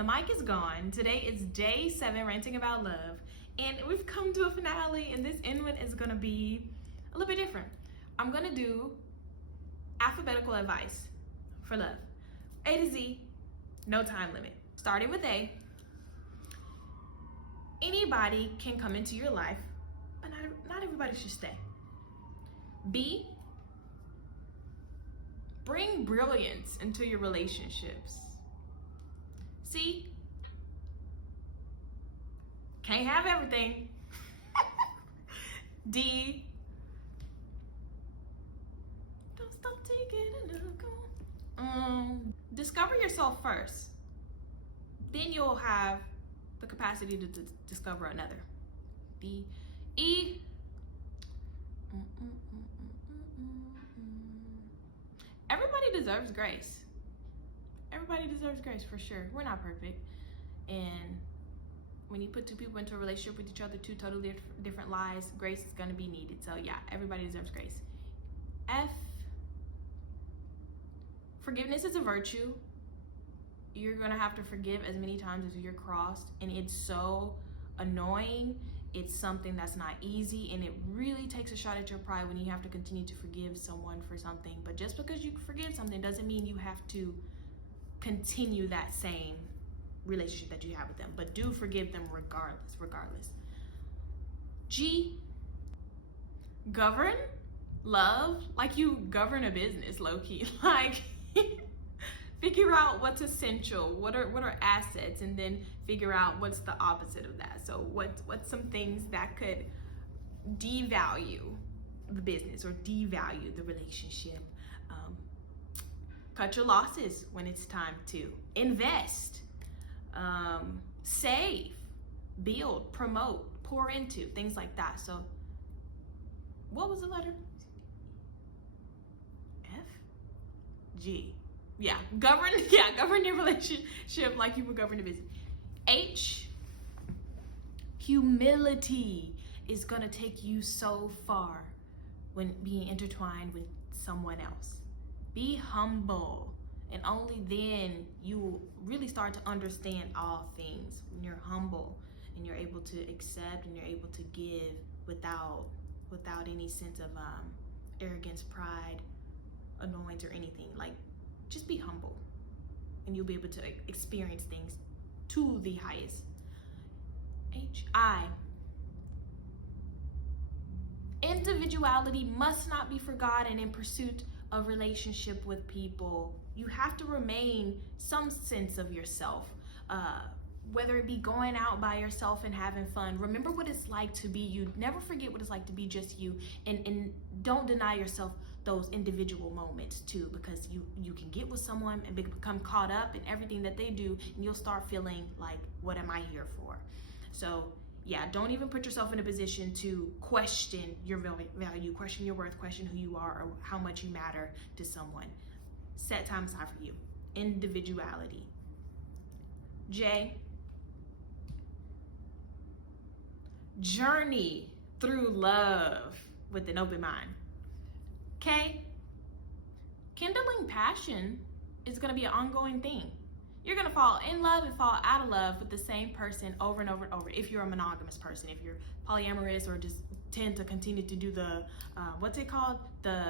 The mic is gone. Today is day 7, ranting about love, and we've come to a finale, and this end one is gonna be a little bit different. I'm gonna do alphabetical advice for love. A to Z, no time limit. Starting with A, anybody can come into your life, but not everybody should stay. B, bring brilliance into your relationships. C, can't have everything. D, don't stop taking a look. Discover yourself first. Then you'll have the capacity to discover another. D, E, everybody deserves grace. Everybody deserves grace for sure. We're not perfect. And when you put two people into a relationship with each other, two totally different lives, grace is gonna be needed. So yeah, everybody deserves grace. F, forgiveness is a virtue. You're gonna have to forgive as many times as you're crossed, and it's so annoying. It's something that's not easy, and it really takes a shot at your pride when you have to continue to forgive someone for something. But just because you forgive something doesn't mean you have to continue that same relationship that you have with them, but do forgive them regardless. G, govern love like you govern a business, low-key. Like, figure out what's essential, what are assets, and then figure out what's the opposite of that. So what's some things that could devalue the business or devalue the relationship. Cut your losses when it's time to invest, save, build, promote, pour into, things like that. So what was the letter? F? G. Yeah, govern your relationship like you would govern a business. H, humility is gonna take you so far when being intertwined with someone else. Be humble, and only then you will really start to understand all things. When you're humble and you're able to accept and you're able to give without any sense of arrogance, pride, annoyance, or anything. Like, just be humble, and you'll be able to experience things to the highest. I, individuality must not be forgotten in pursuit of relationship with people. You have to remain some sense of yourself, whether it be going out by yourself and having fun. Remember what it's like to be you. Never forget what it's like to be just you, and don't deny yourself those individual moments too, because you can get with someone and become caught up in everything that they do, and you'll start feeling like, what am I here for? So yeah, don't even put yourself in a position to question your value, question your worth, question who you are, or how much you matter to someone. Set time aside for you. Individuality. J, journey through love with an open mind. K, kindling passion is gonna be an ongoing thing. You're gonna fall in love and fall out of love with the same person over and over and over. If you're a monogamous person, if you're polyamorous, or just tend to continue to do the, what's it called? The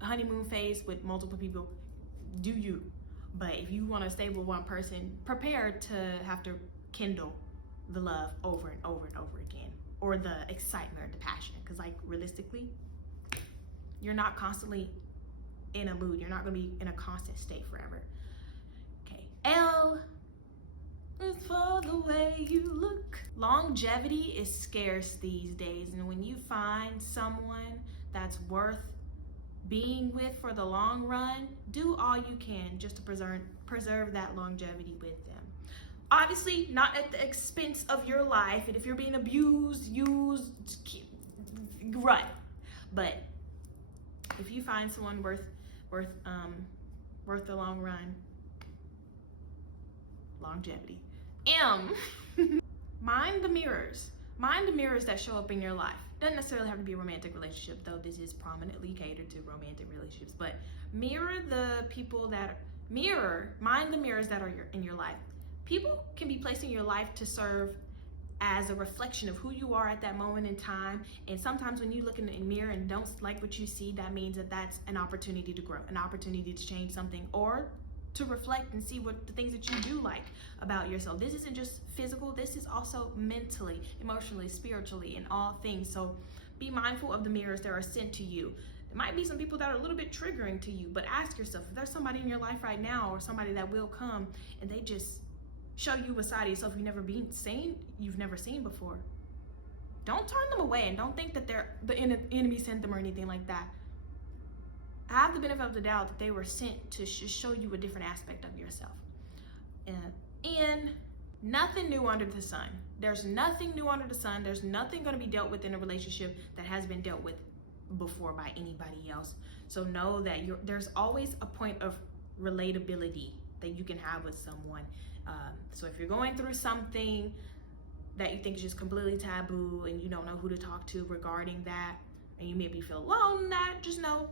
honeymoon phase with multiple people, do you. But if you wanna stay with one person, prepare to have to kindle the love over and over and over again, or the excitement or the passion. Cause like, realistically, you're not constantly in a mood. You're not gonna be in a constant state forever. Okay, L is for the way you look. Longevity is scarce these days, and when you find someone that's worth being with for the long run, do all you can just to preserve that longevity with them. Obviously, not at the expense of your life, and if you're being abused, used, run. But if you find someone worth the long run, longevity. M, mind the mirrors. Mind the mirrors that show up in your life. Doesn't necessarily have to be a romantic relationship, though this is prominently catered to romantic relationships, but mirror the people that, mind the mirrors that are in your life. People can be placed in your life to serve as a reflection of who you are at that moment in time. And sometimes when you look in the mirror and don't like what you see, that means that that's an opportunity to grow, an opportunity to change something, or to reflect and see what the things that you do like about yourself. This isn't just physical, this is also mentally, emotionally, spiritually, in all things. So be mindful of the mirrors that are sent to you. There might be some people that are a little bit triggering to you, but ask yourself, if there's somebody in your life right now or somebody that will come and they just show you a side of yourself you've never seen before, don't turn them away, and don't think that the enemy sent them or anything like that. Have the benefit of the doubt that they were sent to show you a different aspect of yourself. And nothing new under the sun. There's nothing new under the sun. There's nothing going to be dealt with in a relationship that has been dealt with before by anybody else. So know that there's always a point of relatability that you can have with someone. So if you're going through something that you think is just completely taboo and you don't know who to talk to regarding that, and you maybe feel alone in that, just know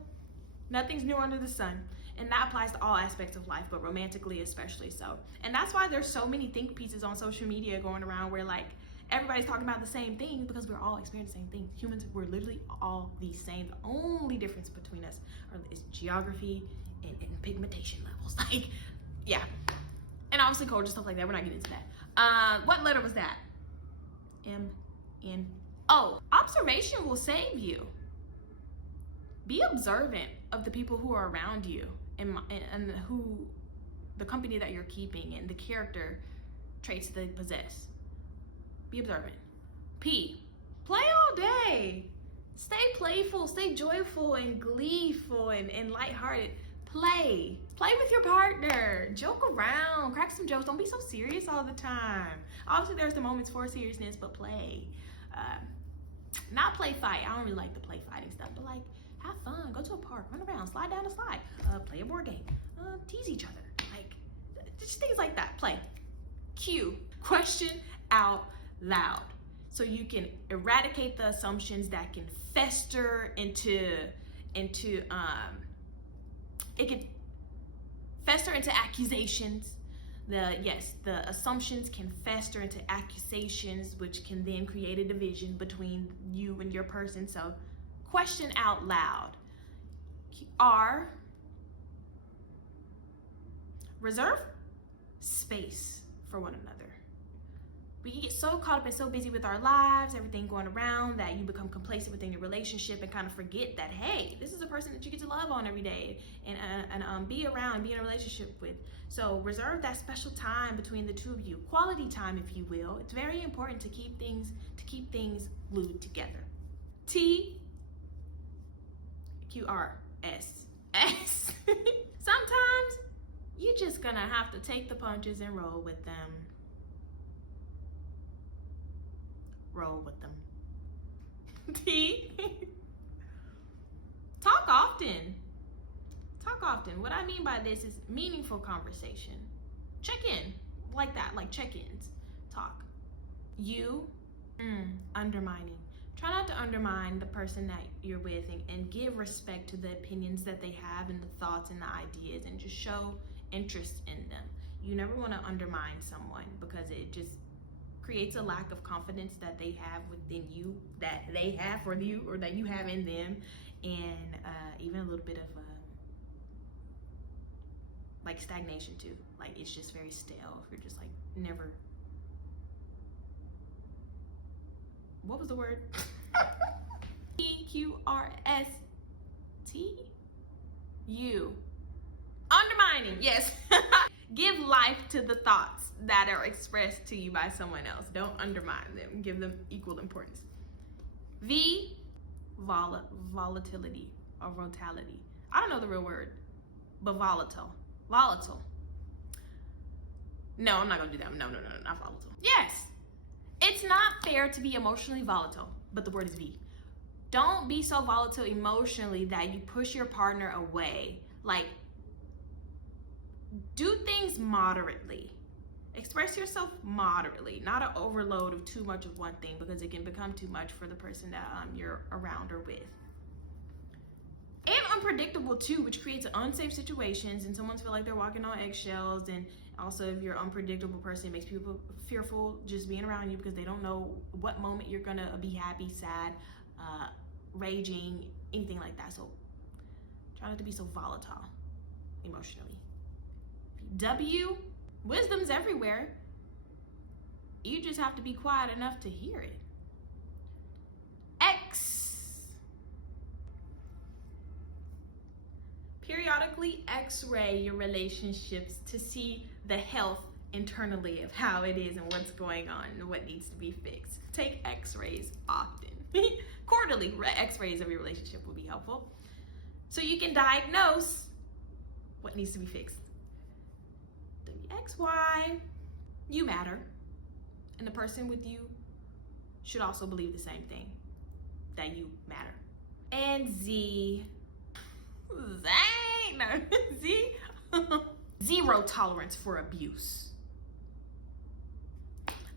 nothing's new under the sun. And that applies to all aspects of life, but romantically especially so. And that's why there's so many think pieces on social media going around where like everybody's talking about the same thing, because we're all experiencing the same thing. Humans, we're literally all the same. The only difference between us is geography and pigmentation levels. Like, yeah. And obviously culture, stuff like that. We're not getting into that. What letter was that? M-N-O. Observation will save you. Be observant of the people who are around you and who the company that you're keeping and the character traits they possess. Be observant. P. Play all day. Stay playful, stay joyful and gleeful and lighthearted. Play with your partner, joke around, crack some jokes. Don't be so serious all the time. Obviously there's the moments for seriousness, but play. Not play fight. I don't really like the play fighting stuff, but like have fun, go to a park, run around, slide down a slide, play a board game, tease each other, like just things like that. Play. Q. Question out loud, so you can eradicate the assumptions that can fester into it can fester into accusations. The assumptions can fester into accusations, which can then create a division between you and your person. So question out loud. R. Reserve space for one another. We get so caught up and so busy with our lives, everything going around, that you become complacent within your relationship and kind of forget that, hey, this is a person that you get to love on every day and be around, be in a relationship with. So reserve that special time between the two of you, quality time, if you will. It's very important to keep things glued together. T. Q-R-S. S. Sometimes you're just gonna have to take the punches and roll with them. Roll with them. T. Talk often. Talk often. What I mean by this is meaningful conversation. Check in. Like that, like check-ins. Talk. U. Undermining. Try not to undermine the person that you're with, and give respect to the opinions that they have and the thoughts and the ideas, and just show interest in them. You never want to undermine someone, because it just creates a lack of confidence that they have within you, that they have for you, or that you have in them, and even a little bit of like stagnation too. Like it's just very stale if you're just like never. What was the word? E-Q-R-S-T-U. Undermining, yes. Give life to the thoughts that are expressed to you by someone else. Don't undermine them. Give them equal importance. V. Volatility or volatility. I don't know the real word, but volatile. Volatile. No, I'm not gonna do that. No, not volatile. Yes. It's not fair to be emotionally volatile, but the word is V. Don't be so volatile emotionally that you push your partner away. Like, do things moderately. Express yourself moderately, not an overload of too much of one thing, because it can become too much for the person that you're around or with. And on unpredictable too, which creates unsafe situations, and someone feel like they're walking on eggshells. And also, if you're an unpredictable person, it makes people fearful just being around you because they don't know what moment you're gonna be happy, sad, raging, anything like that. So try not to be so volatile emotionally. W, wisdom's everywhere. You just have to be quiet enough to hear it. X, periodically x-ray your relationships to see the health internally of how it is and what's going on and what needs to be fixed. Take x-rays often. Quarterly x-rays of your relationship will be helpful, so you can diagnose what needs to be fixed. WXY, you matter, and the person with you should also believe the same thing, that you matter. And Z, Z, zero tolerance for abuse.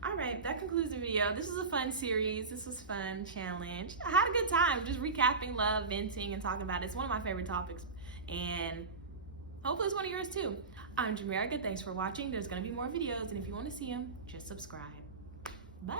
All right, that concludes the video. This was a fun series. This was fun challenge. I had a good time just recapping love, venting, and talking about it. It's one of my favorite topics, and hopefully it's one of yours too. I'm Jamerica. Thanks for watching. There's going to be more videos, and if you want to see them, just subscribe. Bye.